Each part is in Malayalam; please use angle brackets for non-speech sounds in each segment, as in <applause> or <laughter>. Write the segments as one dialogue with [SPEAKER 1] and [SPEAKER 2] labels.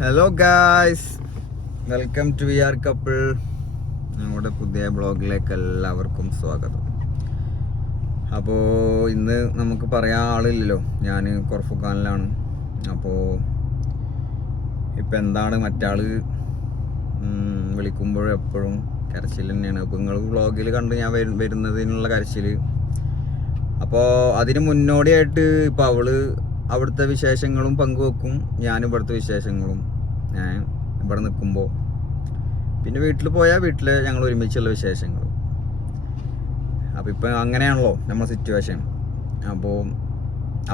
[SPEAKER 1] Hello guys welcome to we are couple നമ്മുടെ പുതിയ ബ്ലോഗിലേക്ക് എല്ലാവർക്കും സ്വാഗതം. അപ്പോൾ ഇന്ന് നമുക്ക് പറയാൻ ആളില്ലല്ലോ. ഞാൻ കൊർഫുഖാനിലാണ് അപ്പോൾ ഇപ്പം എന്താണ് മറ്റാൾ വിളിക്കുമ്പോഴും എപ്പോഴും കരച്ചിൽ തന്നെയാണ്. അപ്പോൾ നിങ്ങൾ ബ്ലോഗിൽ കണ്ട് ഞാൻ വരു വരുന്നതിനുള്ള കരച്ചിൽ അപ്പോൾ അതിന് മുന്നോടിയായിട്ട് ഇപ്പോൾ അവൾ അവിടുത്തെ വിശേഷങ്ങളും പങ്കുവെക്കും. ഞാൻ ഇവിടുത്തെ വിശേഷങ്ങളും. ഞാൻ ഇവിടെ നിൽക്കുമ്പോൾ പിന്നെ വീട്ടിൽ പോയാൽ വീട്ടിൽ ഞങ്ങൾ ഒരുമിച്ചുള്ള വിശേഷങ്ങൾ. അപ്പോൾ ഇപ്പം അങ്ങനെയാണല്ലോ നമ്മുടെ സിറ്റുവേഷൻ അപ്പോൾ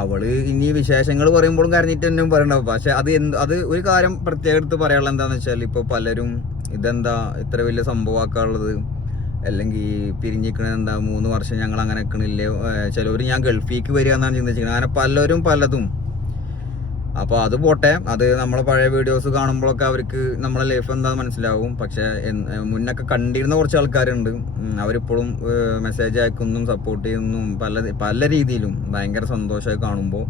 [SPEAKER 1] അവൾ ഇനി വിശേഷങ്ങൾ പറയുമ്പോഴും കരഞ്ഞിട്ട് തന്നെ പറയണ്ടാവും പക്ഷെ അത് എന്ത് അത് ഒരു കാര്യം പ്രത്യേകം എടുത്ത് പറയാനുള്ളത് എന്താണെന്ന് വെച്ചാൽ ഇപ്പോൾ പലരും ഇതെന്താ ഇത്ര വലിയ സംഭവമാക്കാനുള്ളത്? അല്ലെങ്കിൽ പിരിഞ്ഞിക്കണത് എന്താ മൂന്ന് വർഷം ഞങ്ങൾ അങ്ങനെ നിൽക്കണില്ലേ? ചിലവർ ഞാൻ ഗൾഫിലേക്ക് വരിക എന്നാണ് ചിന്തിച്ചിരിക്കുന്നത് അങ്ങനെ പലരും പലതും. അപ്പോൾ അത് പോട്ടെ. അത് നമ്മളെ പഴയ വീഡിയോസ് കാണുമ്പോഴൊക്കെ അവർക്ക് നമ്മളെ ലൈഫ് എന്താണെന്ന് മനസ്സിലാവും. പക്ഷേ മുന്നൊക്കെ കണ്ടിരുന്ന കുറച്ച് ആൾക്കാരുണ്ട്. അവരിപ്പോഴും മെസ്സേജ് അയക്കുന്നതും സപ്പോർട്ട് ചെയ്യുന്നതും പല പല രീതിയിലും ഭയങ്കര സന്തോഷമായി കാണുമ്പോൾ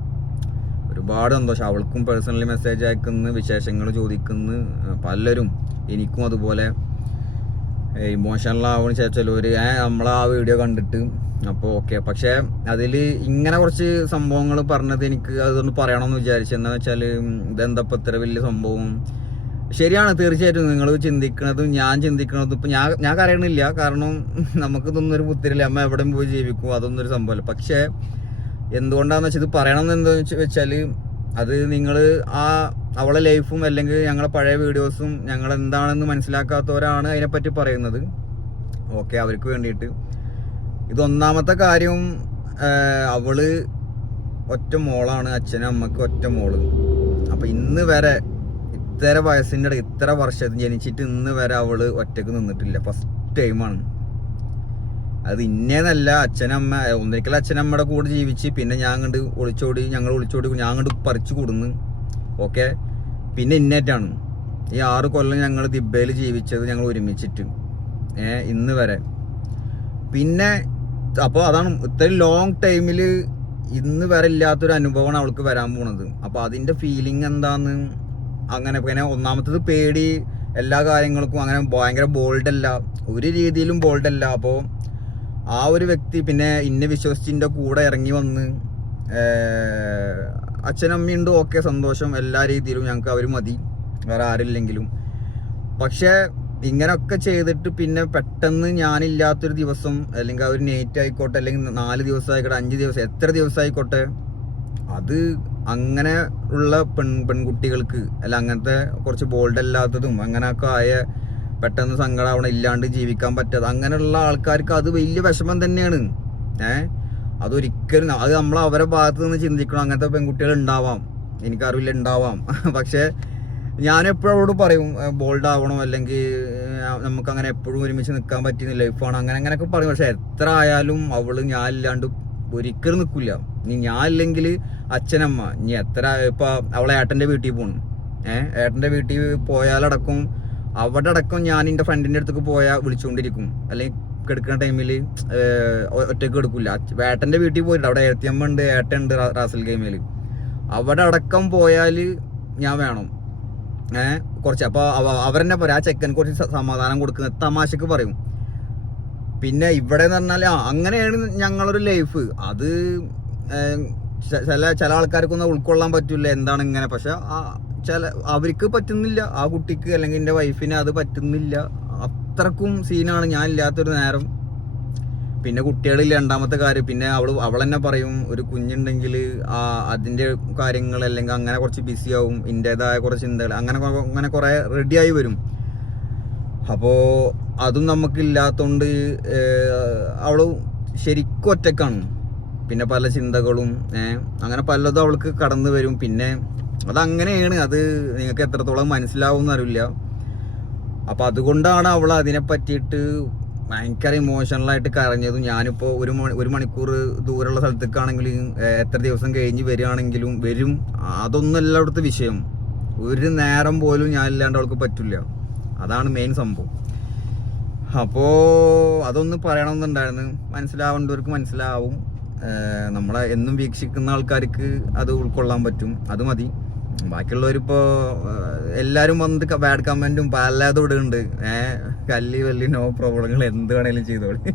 [SPEAKER 1] ഒരുപാട് സന്തോഷം. അവൾക്കും പേഴ്സണലി മെസ്സേജ് അയക്കുന്നു വിശേഷങ്ങൾ ചോദിക്കുന്നു പലരും എനിക്കും അതുപോലെ ഇമോഷണൽ ആവുന്ന ചിലവർ നമ്മൾ ആ വീഡിയോ കണ്ടിട്ട്. അപ്പോൾ ഓക്കെ പക്ഷേ അതിൽ ഇങ്ങനെ കുറച്ച് സംഭവങ്ങൾ പറഞ്ഞത് എനിക്ക് അതൊന്ന് പറയണമെന്ന് വിചാരിച്ചു. എന്താ വെച്ചാൽ ഇതെന്താ ഇപ്പം ഇത്ര വലിയ സംഭവം? ശരിയാണ് തീർച്ചയായിട്ടും നിങ്ങൾ ചിന്തിക്കുന്നതും ഞാൻ ചിന്തിക്കുന്നതും ഇപ്പം ഞാൻ ഞാൻ കരയണില്ല. കാരണം നമുക്ക് ഇതൊന്നും ഒരു പുത്തിരില്ല അമ്മ എവിടെയും പോയി ജീവിക്കും. അതൊന്നും ഒരു സംഭവമല്ല പക്ഷേ എന്തുകൊണ്ടാണെന്ന് വെച്ചാൽ ഇത് പറയണമെന്ന് എന്താണെന്ന് വെച്ചാൽ അത് നിങ്ങൾ ആ അവളെ ലൈഫും അല്ലെങ്കിൽ ഞങ്ങളെ പഴയ വീഡിയോസും ഞങ്ങൾ എന്താണെന്ന് മനസ്സിലാക്കാത്തവരാണ് അതിനെപ്പറ്റി പറയുന്നത്. ഓക്കെ അവർക്ക് വേണ്ടിയിട്ട്. ഇതൊന്നാമത്തെ കാര്യം അവൾ ഒറ്റ മോളാണ് അച്ഛനും അമ്മയ്ക്ക് ഒറ്റ മോൾ. അപ്പൊ ഇന്ന് വരെ ഇത്ര വയസ്സിന്റെ ഇത്ര വർഷം ജനിച്ചിട്ട് ഇന്ന് വരെ അവൾ ഒറ്റയ്ക്ക് നിന്നിട്ടില്ല. ഫസ്റ്റ് ടൈമാണ്. അത് ഇന്നേന്നല്ല അച്ഛനമ്മ ഒന്നിക്കൽ അച്ഛനമ്മയുടെ കൂടെ ജീവിച്ച് പിന്നെ ഞാൻ കണ്ട് ഒളിച്ചോടി ഞങ്ങൾ ഒളിച്ചോടി ഞാൻ കണ്ട് പറിച്ചു കൂടുന്നു. ഓക്കെ? പിന്നെ ഇന്നേറ്റാണ്. ഈ ആറ് കൊല്ലം ഞങ്ങൾ ദിബയിൽ ജീവിച്ചത് ഞങ്ങൾ ഒരുമിച്ചിട്ട്. ഏ ഇന്ന് വരെ. പിന്നെ അപ്പോൾ അതാണ് ഇത്രയും ലോങ് ടൈമിൽ ഇന്ന് വരെ ഇല്ലാത്തൊരു അനുഭവമാണ് അവൾക്ക് വരാൻ പോണത്. അപ്പോൾ അതിന്റെ ഫീലിംഗ് എന്താന്ന് അങ്ങനെ പിന്നെ ഒന്നാമത്തത് പേടി എല്ലാ കാര്യങ്ങൾക്കും അങ്ങനെ ഭയങ്കര ബോൾഡല്ല ഒരു രീതിയിലും ബോൾഡല്ല അപ്പോൾ ആ ഒരു വ്യക്തി പിന്നെ ഇന്നെ വിശ്വസിച്ചിന്റെ കൂടെ ഇറങ്ങി വന്ന് അച്ഛനമ്മയുണ്ട് ഓക്കെ സന്തോഷം എല്ലാ രീതിയിലും ഞങ്ങൾക്ക് അവർ മതി. വേറെ ആരില്ലെങ്കിലും. പക്ഷേ ഇങ്ങനെയൊക്കെ ചെയ്തിട്ട് പിന്നെ പെട്ടെന്ന് ഞാനില്ലാത്തൊരു ദിവസം അല്ലെങ്കിൽ ആ ഒരു നൈറ്റ് ആയിക്കോട്ടെ അല്ലെങ്കിൽ നാല് ദിവസം ആയിക്കോട്ടെ അഞ്ച് ദിവസം എത്ര ദിവസം ആയിക്കോട്ടെ അത് അങ്ങനെ ഉള്ള പെൺ പെൺകുട്ടികൾക്ക് അല്ല അങ്ങനത്തെ കുറച്ച് ബോൾഡ് അല്ലാത്തതും അങ്ങനെയൊക്കെ ആയ പെട്ടെന്ന് സങ്കടാവണം ഇല്ലാണ്ട് ജീവിക്കാൻ പറ്റാതെ. അങ്ങനെയുള്ള ആൾക്കാർക്ക് അത് വലിയ വിഷമം തന്നെയാണ്. ഏ? അതൊരിക്കലും അത് നമ്മൾ അവരെ ഭാഗത്ത് നിന്ന് ചിന്തിക്കണം. അങ്ങനത്തെ പെൺകുട്ടികൾ ഉണ്ടാവാം. എനിക്കറിവില്ല ഉണ്ടാവാം. <laughs> പക്ഷേ ഞാൻ എപ്പോഴും അവളോട് പറയും ബോൾഡ് ആവണം. അല്ലെങ്കിൽ നമുക്ക് അങ്ങനെ എപ്പോഴും ഒരുമിച്ച് നിൽക്കാൻ പറ്റുന്ന ലൈഫാണ് അങ്ങനെ അങ്ങനെയൊക്കെ പറയും. പക്ഷെ എത്ര ആയാലും അവൾ ഞാൻ ഇല്ലാണ്ട് ഒരിക്കലും നിൽക്കില്ല. ഇനി ഞാൻ ഇല്ലെങ്കിൽ അച്ഛനമ്മ ഇനി എത്ര ഇപ്പൊ അവളെ ഏട്ടന്റെ വീട്ടിൽ പോണു. ഏഹ് ഏട്ടന്റെ വീട്ടിൽ പോയാലടക്കം അവിടെ അടക്കം ഞാൻ എന്റെ ഫ്രണ്ടിന്റെ അടുത്തേക്ക് പോയാൽ വിളിച്ചുകൊണ്ടിരിക്കും അല്ലെങ്കിൽ കിടക്കുന്ന ടൈമിൽ ഒറ്റയ്ക്ക് എടുക്കില്ല വേട്ടന്റെ വീട്ടിൽ പോയിട്ട് അവിടെ ഏത്തിയമ്മ ഉണ്ട് ഏട്ടൻ ഉണ്ട് റാസൽ ഗെയിമിൽ അവിടെ അടക്കം പോയാൽ ഞാൻ വേണം. ഏഹ് കുറച്ച്. അപ്പോൾ അവ- അവരെന്നെ പറയും ആ ചെക്കൻ കുറച്ച് സമാധാനം കൊടുക്കുന്ന തമാശക്ക് പറയും. പിന്നെ ഇവിടെ എന്ന് പറഞ്ഞാൽ ആ അങ്ങനെയാണ് ഞങ്ങളൊരു ലൈഫ് അത് ചില ചില ആൾക്കാർക്കൊന്നും ഉൾക്കൊള്ളാൻ പറ്റില്ല എന്താണ് ഇങ്ങനെ? പക്ഷെ ചില അവർക്ക് പറ്റുന്നില്ല. ആ കുട്ടിക്ക് അല്ലെങ്കിൽ എന്റെ വൈഫിന് അത് പറ്റുന്നില്ല. അത്രക്കും സീനാണ് ഞാൻ ഇല്ലാത്തൊരു നേരം. പിന്നെ കുട്ടികളിൽ രണ്ടാമത്തെ കാര്യം പിന്നെ അവൾ അവൾ തന്നെ പറയും ഒരു കുഞ്ഞുണ്ടെങ്കിൽ ആ അതിന്റെ കാര്യങ്ങൾ അല്ലെങ്കിൽ അങ്ങനെ കുറച്ച് ബിസി ആവും. ഇന്റേതായ കുറച്ച് ചിന്തകൾ. അങ്ങനെ അങ്ങനെ കുറെ റെഡിയായി വരും. അപ്പോ അതും നമുക്കില്ലാത്തോണ്ട് അവൾ ശരിക്കും ഒറ്റക്കാണ്. പിന്നെ പല ചിന്തകളും അങ്ങനെ പലതും അവൾക്ക് കടന്നു വരും. പിന്നെ അതങ്ങനെയാണ്. അത് നിങ്ങൾക്ക് എത്രത്തോളം മനസ്സിലാവും അറിയില്ല. അപ്പൊ അതുകൊണ്ടാണ് അവൾ അതിനെ പറ്റിയിട്ട് ഭയങ്കര ഇമോഷണലായിട്ട് കരഞ്ഞതും ഞാനിപ്പോ ഒരു മണി ഒരു മണിക്കൂർ ദൂരമുള്ള സ്ഥലത്തേക്കാണെങ്കിൽ എത്ര ദിവസം കഴിഞ്ഞ് വരികയാണെങ്കിലും വരും. അതൊന്നും എല്ലായിടത്തെ വിഷയം. ഒരു നേരം പോലും ഞാൻ ഇല്ലാണ്ട് അവൾക്ക് പറ്റില്ല. അതാണ് മെയിൻ സംഭവം. അപ്പോ അതൊന്ന് പറയണമെന്നുണ്ടായിരുന്നു. മനസ്സിലാവേണ്ടവർക്ക് മനസ്സിലാവും. നമ്മളെ എന്നും വീക്ഷിക്കുന്ന ആൾക്കാർക്ക് അത് ഉൾക്കൊള്ളാൻ പറ്റും. അത് മതി. ബാക്കിയുള്ളവരിപ്പോ എല്ലാരും വന്നിട്ട് ബാഡ് കമന്റും പലതും ഇടുന്നുണ്ട് ഏഹ് കല്ലി വല്ലി നോ പ്രോബ്ലങ്ങൾ എന്ത് വേണേലും ചെയ്തോളി. <laughs>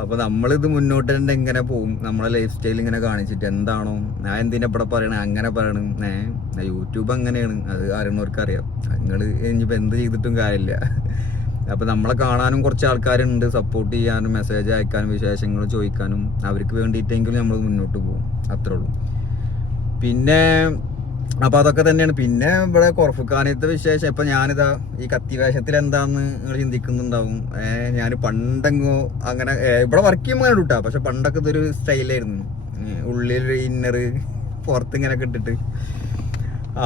[SPEAKER 1] അപ്പൊ നമ്മളിത് മുന്നോട്ട് തന്നെ എങ്ങനെ പോകും നമ്മളെ ലൈഫ് സ്റ്റൈൽ ഇങ്ങനെ കാണിച്ചിട്ട് എന്താണോ ഞാൻ എന്തിനാ ഇവിടെ പറയണേ അങ്ങനെ പറയണം. ഏഹ് യൂട്യൂബ് അങ്ങനെയാണ്. അത് അറിയുന്നവർക്ക് അറിയാം നിങ്ങൾ ഇനിയിപ്പോ എന്ത് ചെയ്തിട്ടും കാര്യമില്ല. <laughs> അപ്പൊ നമ്മളെ കാണാനും കുറച്ച് ആൾക്കാരുണ്ട്. സപ്പോർട്ട് ചെയ്യാനും മെസ്സേജ് അയക്കാനും വിശേഷങ്ങൾ ചോദിക്കാനും. അവർക്ക് വേണ്ടിയിട്ടെങ്കിലും നമ്മൾ മുന്നോട്ട് പോകും അത്രേ ഉള്ളൂ. പിന്നെ അപ്പൊ അതൊക്കെ തന്നെയാണ്. പിന്നെ ഇവിടെ കുറഫുക്കാനത്തെ വിശേഷം. ഇപ്പൊ ഞാനിതാ ഈ കത്തിവേഷത്തിൽ എന്താന്ന് നിങ്ങൾ ചിന്തിക്കുന്നുണ്ടാവും ഞാൻ പണ്ടെങ്ങോ അങ്ങനെ ഇവിടെ വർക്ക് ചെയ്യുമ്പോൾ കണ്ടുട്ടാ പക്ഷെ പണ്ടൊക്കെ ഇതൊരു സ്റ്റൈലായിരുന്നു. ഉള്ളിലൊരു ഇന്നർ പുറത്ത് ഇങ്ങനെ ഇട്ടിട്ട്.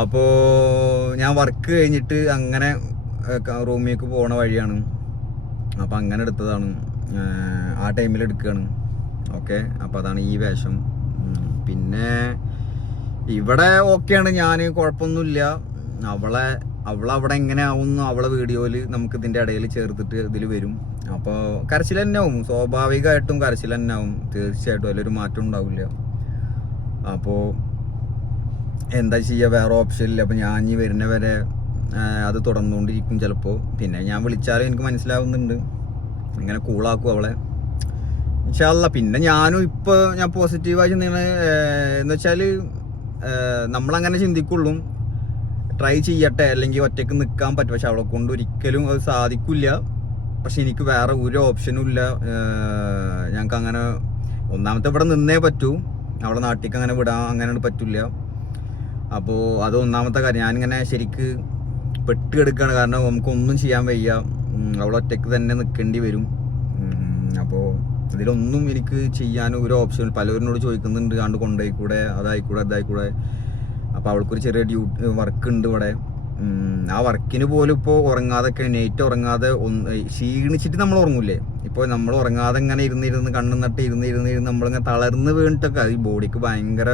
[SPEAKER 1] അപ്പോ ഞാൻ വർക്ക് കഴിഞ്ഞിട്ട് അങ്ങനെ റൂമിലേക്ക് പോണ വഴിയാണ്. അപ്പൊ അങ്ങനെ എടുത്തതാണ്. ആ ടൈമിൽ എടുക്കുകയാണ് ഓക്കെ? അപ്പൊ അതാണ് ഈ വേഷം. പിന്നെ ഇവിടെ ഓക്കെയാണ് ഞാൻ കുഴപ്പമൊന്നുമില്ല. അവളെ അവളവിടെ എങ്ങനെ ആവുന്നു അവളെ വീഡിയോയിൽ നമുക്ക് ഇതിന്റെ ഇടയിൽ ചേർത്തിട്ട് ഇതിൽ വരും. അപ്പോൾ കരച്ചിൽ തന്നെ ആവും. സ്വാഭാവികമായിട്ടും കരച്ചിൽ തന്നെ ആവും. തീർച്ചയായിട്ടും അതിലൊരു മാറ്റം ഉണ്ടാവില്ല. അപ്പോൾ എന്താ ചെയ്യുക വേറെ ഓപ്ഷൻ ഇല്ല. അപ്പോൾ ഞാൻ ഇനി വരുന്ന വരെ അത് തുടർന്നുകൊണ്ടിരിക്കും ചിലപ്പോൾ പിന്നെ ഞാൻ വിളിച്ചാലും എനിക്ക് മനസ്സിലാവുന്നുണ്ട്. ഇങ്ങനെ കൂളാക്കും അവളെ. ഇൻഷാല്ല പിന്നെ ഞാനും ഇപ്പോൾ ഞാൻ പോസിറ്റീവായി നിങ്ങൾ എന്ന് വെച്ചാൽ നമ്മളങ്ങനെ ചിന്തിക്കുള്ളൂ. ട്രൈ ചെയ്യട്ടെ അല്ലെങ്കിൽ ഒറ്റയ്ക്ക് നിൽക്കാൻ പറ്റും. പക്ഷെ അവളെ കൊണ്ട് ഒരിക്കലും അത് സാധിക്കില്ല. പക്ഷെ എനിക്ക് വേറെ ഒരു ഓപ്ഷനും ഇല്ല. ഞങ്ങൾക്ക് അങ്ങനെ ഒന്നാമത്തെ ഇവിടെ നിന്നേ പറ്റൂ. അവളെ നാട്ടിലേക്ക് അങ്ങനെ വിടാൻ അങ്ങനെ പറ്റില്ല. അപ്പോൾ അത് ഒന്നാമത്തെ കാര്യം. ഞാനിങ്ങനെ ശരിക്ക് പെട്ട് കിടക്കുകയാണ് കാരണം നമുക്കൊന്നും ചെയ്യാൻ വയ്യ. അവളൊറ്റയ്ക്ക് തന്നെ നിൽക്കേണ്ടി വരും. അപ്പോൾ ഇതിലൊന്നും എനിക്ക് ചെയ്യാൻ ഒരു ഓപ്ഷൻ പലവരിനോട് ചോദിക്കുന്നുണ്ട് കണ്ട് കൊണ്ടുപോയിക്കൂടെ അതായിക്കൂടെ? അതായിക്കൂടെ അപ്പോൾ അവൾക്കൊരു ചെറിയ ഡ്യൂട്ടി വർക്ക് ഉണ്ട് ഇവിടെ. ആ വർക്കിന് പോലും ഇപ്പോൾ ഉറങ്ങാതൊക്കെ നൈറ്റ് ഉറങ്ങാതെ ഒന്ന് ക്ഷീണിച്ചിട്ട് നമ്മൾ ഉറങ്ങൂലേ ഇപ്പോൾ നമ്മൾ ഉറങ്ങാതെ ഇങ്ങനെ ഇരുന്നിരുന്ന് കണ്ണുനട്ട് കണ്ണു നട്ട് ഇരുന്ന് ഇരുന്ന് ഇരുന്ന് നമ്മളിങ്ങനെ തളർന്ന് വീണിട്ടൊക്കെ ഈ ബോഡിക്ക് ഭയങ്കര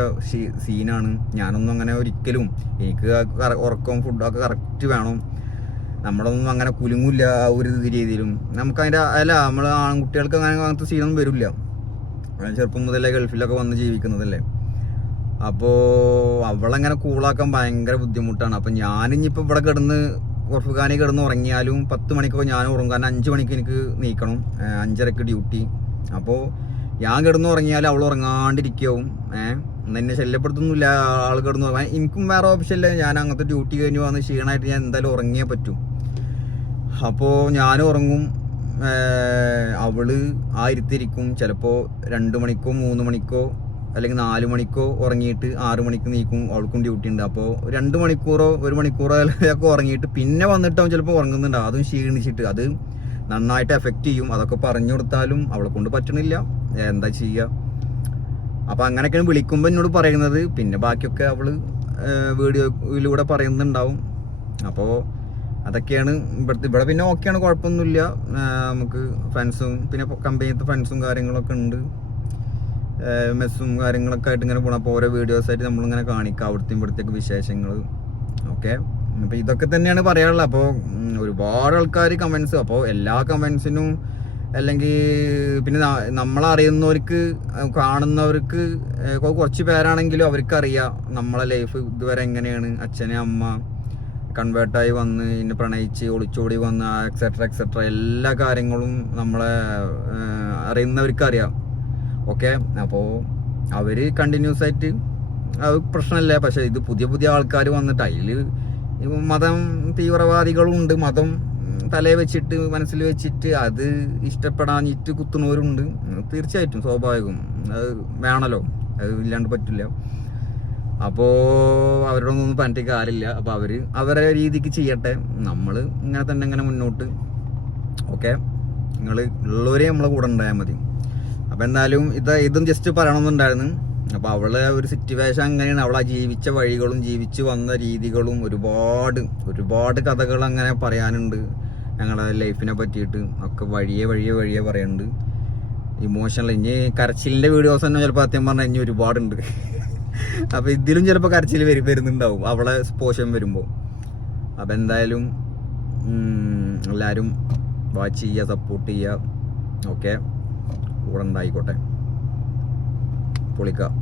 [SPEAKER 1] സീനാണ് ഞാനൊന്നും അങ്ങനെ ഒരിക്കലും എനിക്ക് ഉറക്കവും ഫുഡൊക്കെ കറക്റ്റ് വേണം. നമ്മളൊന്നും അങ്ങനെ കുലുങ്ങില്ല ഒരു രീതിയിലും. നമുക്ക് അതിന്റെ അല്ല നമ്മൾ ആൺകുട്ടികൾക്ക് അങ്ങനെ അങ്ങനത്തെ സീനൊന്നും വരില്ല. ചെറുപ്പം മുതലേ ഗൾഫിലൊക്കെ വന്ന് ജീവിക്കുന്നതല്ലേ. അപ്പോ അവളങ്ങനെ കൂളാക്കാൻ ഭയങ്കര ബുദ്ധിമുട്ടാണ്. അപ്പൊ ഞാനിഞ്ഞിപ്പോ ഇവിടെ കിടന്ന് ഉറഫുഖാനി കിടന്ന് ഉറങ്ങിയാലും പത്ത് മണിക്കൊക്കെ ഞാൻ ഉറങ്ങും. കാരണം അഞ്ച് മണിക്ക് എനിക്ക് നീക്കണം. അഞ്ചരക്ക് ഡ്യൂട്ടി. അപ്പോൾ ഞാൻ കിടന്ന് ഉറങ്ങിയാലും അവൾ ഉറങ്ങാണ്ടിരിക്കാവും. ഏഹ് എന്നെ ശല്യപ്പെടുത്തുന്നില്ല ആൾ കിടന്ന് ഉറങ്ങാൻ. എനിക്കും വേറെ ഓപ്ഷൻ ഇല്ല ഞാൻ അങ്ങനത്തെ ഡ്യൂട്ടി കഴിഞ്ഞ് വന്ന് ക്ഷീണമായിട്ട് ഞാൻ എന്തായാലും ഉറങ്ങിയേ പറ്റൂ. അപ്പോൾ ഞാൻ ഉറങ്ങും. അവൾ ആ ഇരുത്തിരിക്കും. ചിലപ്പോൾ രണ്ട് മണിക്കോ മൂന്ന് മണിക്കോ അല്ലെങ്കിൽ നാല് മണിക്കോ ഉറങ്ങിയിട്ട് ആറ് മണിക്ക് നീക്കും. അവൾക്കും ഡ്യൂട്ടി ഉണ്ട്. അപ്പോൾ രണ്ട് മണിക്കൂറോ ഒരു മണിക്കൂറോ ഒക്കെ ഉറങ്ങിയിട്ട് പിന്നെ വന്നിട്ട് അവൻ ചിലപ്പോൾ ഉറങ്ങുന്നുണ്ടാവും അതും ക്ഷീണിച്ചിട്ട്. അത് നന്നായിട്ട് എഫക്റ്റ് ചെയ്യും. അതൊക്കെ പറഞ്ഞു കൊടുത്താലും അവളെ കൊണ്ട് പറ്റണില്ല. എന്താ ചെയ്യുക അപ്പം അങ്ങനെയൊക്കെയാണ് വിളിക്കുമ്പോൾ എന്നോട് പറയുന്നത്. പിന്നെ ബാക്കിയൊക്കെ അവൾ വീഡിയോയിലൂടെ പറയുന്നുണ്ടാവും. അപ്പോൾ അതൊക്കെയാണ് ഇവിടുത്തെ. ഇവിടെ പിന്നെ ഓക്കെയാണ് കുഴപ്പമൊന്നുമില്ല. നമുക്ക് ഫ്രണ്ട്സും പിന്നെ കമ്പനിയത്തെ ഫ്രണ്ട്സും കാര്യങ്ങളൊക്കെ ഉണ്ട്. മെസ്സും കാര്യങ്ങളൊക്കെ ആയിട്ട് ഇങ്ങനെ പോകണം അപ്പോൾ ഓരോ വീഡിയോസ് ആയിട്ട് നമ്മളിങ്ങനെ കാണിക്കാം. അവിടുത്തെ ഇവിടുത്തേക്ക് വിശേഷങ്ങൾ ഓക്കെ അപ്പോൾ ഇതൊക്കെ തന്നെയാണ് പറയാനുള്ളത്. അപ്പോൾ ഒരുപാട് ആൾക്കാർ കമൻസ് അപ്പോൾ എല്ലാ കമൻസിനും അല്ലെങ്കിൽ പിന്നെ നമ്മളറിയുന്നവർക്ക് കാണുന്നവർക്ക് കുറച്ച് പേരാണെങ്കിലും അവർക്കറിയാം നമ്മളെ ലൈഫ് ഇതുവരെ എങ്ങനെയാണ്. അച്ഛനെ അമ്മ കൺവേർട്ടായി വന്ന് ഇന്ന് പ്രണയിച്ച് ഒളിച്ചോടി വന്ന് എക്സെട്ര എക്സെട്ര എല്ലാ കാര്യങ്ങളും നമ്മളെ അറിയാം ഓക്കെ അപ്പോൾ അവർ കണ്ടിന്യൂസ് ആയിട്ട് അത് പ്രശ്നമില്ല പക്ഷേ ഇത് പുതിയ പുതിയ ആൾക്കാർ വന്നിട്ട് അതിൽ മതം തീവ്രവാദികളുണ്ട്. മതം തലയെ വെച്ചിട്ട് മനസ്സിൽ വെച്ചിട്ട് അത് ഇഷ്ടപ്പെടാഞ്ഞിട്ട് കുത്തുന്നവരുണ്ട്. തീർച്ചയായിട്ടും സ്വാഭാവികം. അത് വേണമല്ലോ അത് ഇല്ലാണ്ട് പറ്റില്ല. അപ്പോൾ അവരോടൊന്നും പറഞ്ഞിട്ട് കാര്യമില്ല. അപ്പോൾ അവർ അവരെ രീതിക്ക് ചെയ്യട്ടെ. നമ്മൾ ഇങ്ങനെ തന്നെ ഇങ്ങനെ മുന്നോട്ട്. ഓക്കെ? നിങ്ങൾ ഉള്ളവരെ നമ്മളെ കൂടെ ഉണ്ടായാൽ മതി. അപ്പോൾ എന്തായാലും ഇത് ഇതും ജസ്റ്റ് പറയണമെന്നുണ്ടായിരുന്നു. അപ്പോൾ അവളെ ഒരു സിറ്റുവേഷൻ അങ്ങനെയാണ്. അവളെ ജീവിച്ച വഴികളും ജീവിച്ചു വന്ന രീതികളും ഒരുപാട് ഒരുപാട് കഥകൾ അങ്ങനെ പറയാനുണ്ട്. ഞങ്ങളുടെ ലൈഫിനെ പറ്റിയിട്ട്. ഒക്കെ വഴിയെ വഴിയെ വഴിയെ പറയുന്നുണ്ട് ഇമോഷണൽ ഇനി കരച്ചിലിന്റെ വീഡിയോസ് തന്നെ ചിലപ്പോൾ സത്യം പറഞ്ഞാൽ ഇനി ഒരുപാടുണ്ട്. അപ്പൊ ഇതിലും ചിലപ്പോൾ കരച്ചിൽ വരും വരുന്നുണ്ടാവും. അവളെ പോഷൻ വരുമ്പോൾ അപ്പൊ എന്തായാലും എല്ലാവരും വാച്ച് ചെയ്യുക സപ്പോർട്ട് ചെയ്യുക. ഓക്കെ കൂടെ ഉണ്ടായിക്കോട്ടെ പൊളിക്കാം.